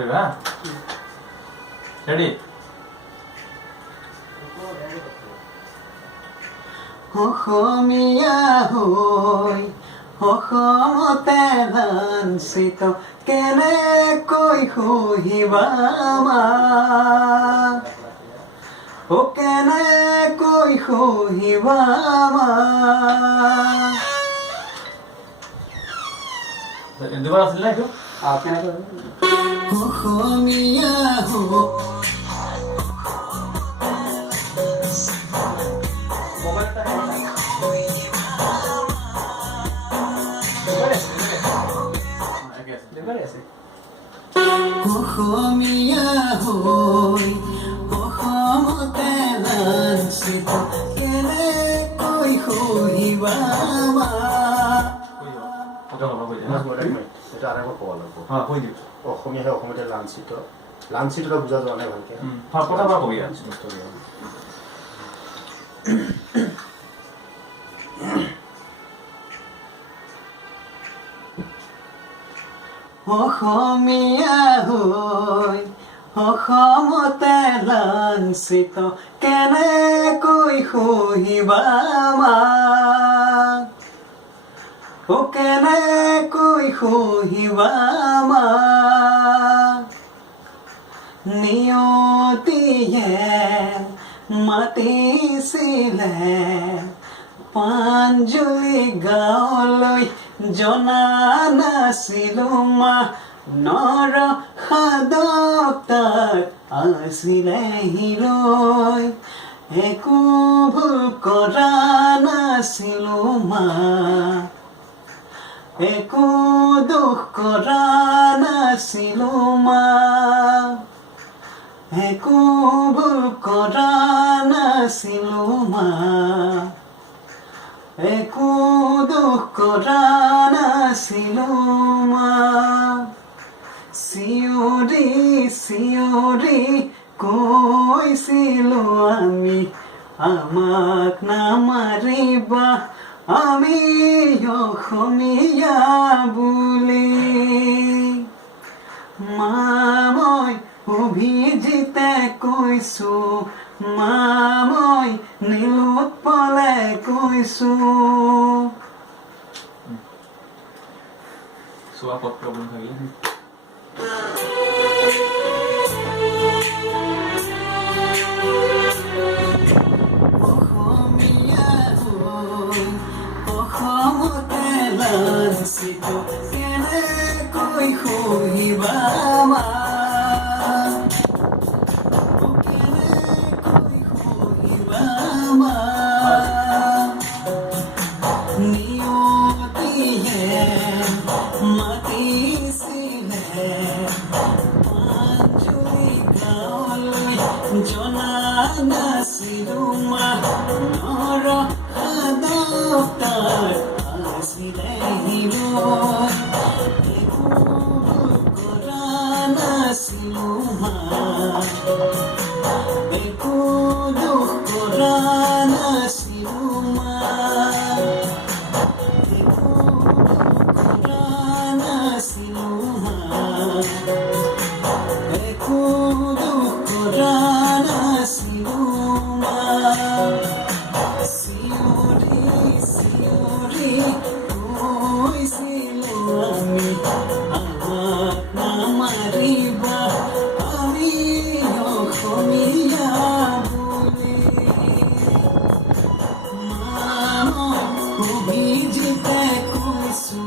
ধৰিবা হা ৰেডি অসমীয়া হৈ অসমতে লাঞ্চিত কেনেকৈ সহিবা আমাক কেনেকৈ সহিবা আমাক দুবাৰ আছিল নে এইটো অসমীয়া হৈ অসমীয়া হৈ অসমতে লাঞ্চিত কেনেকৈ সহিবা অসমীয়াহে অসমতে লাঞ্চিত লাঞ্চিতটা বুজা যোৱা নাই ভালকে কবি অসমীয়া হৈ অসমতে লাঞ্চিত কেনেকৈ সহিবা আমাক কেনেকৈ সহিবা আমাক নিয়তিয়ে মাতিছিলে পাঞ্জুলি গাঁৱলৈ জনা নাছিলো মা নৰ সাধক তাত আছিলে হিৰৈ একো ভুল কৰা নাছিলো মা একো দুখ কৰা নাছিলো মা একো ভুল কৰা নাছিলো মা একো দুখ কৰা নাছিলো মা চিঞৰি চিঞৰি কৈছিলো আমি আমাক নামাৰিবা আমি অসমীয়া বুলি মা মই অভিজিতে কৈছো মা মই নীলোৎপলে কৈছো চোৱা ক'ত প্ৰব্লেম থাকিলে অসমীয়া হৈ অসমতে লাঞ্চিত কেনেকৈ সহিবা আমাক কেনেকৈ সহিবা আমাক নিয়তিয়ে মাতিছিলে পাঞ্জুলি গাঁৱলৈ জনা নাছিলো মা নৰ সাধক তাত আছিলে হিৰৈ একো ভুল কৰা নাছিলো মা একো দুখ কৰা নাছিলো মা একো দুখ কৰা নাছিলো মা একো দুখ কৰা নাছিলো মা চিঞৰি চিঞৰি কৈছিলো আমি আমাক নামাৰিবা আমি অসমীয়া বুলি মা মই অভিজিতে কৈছো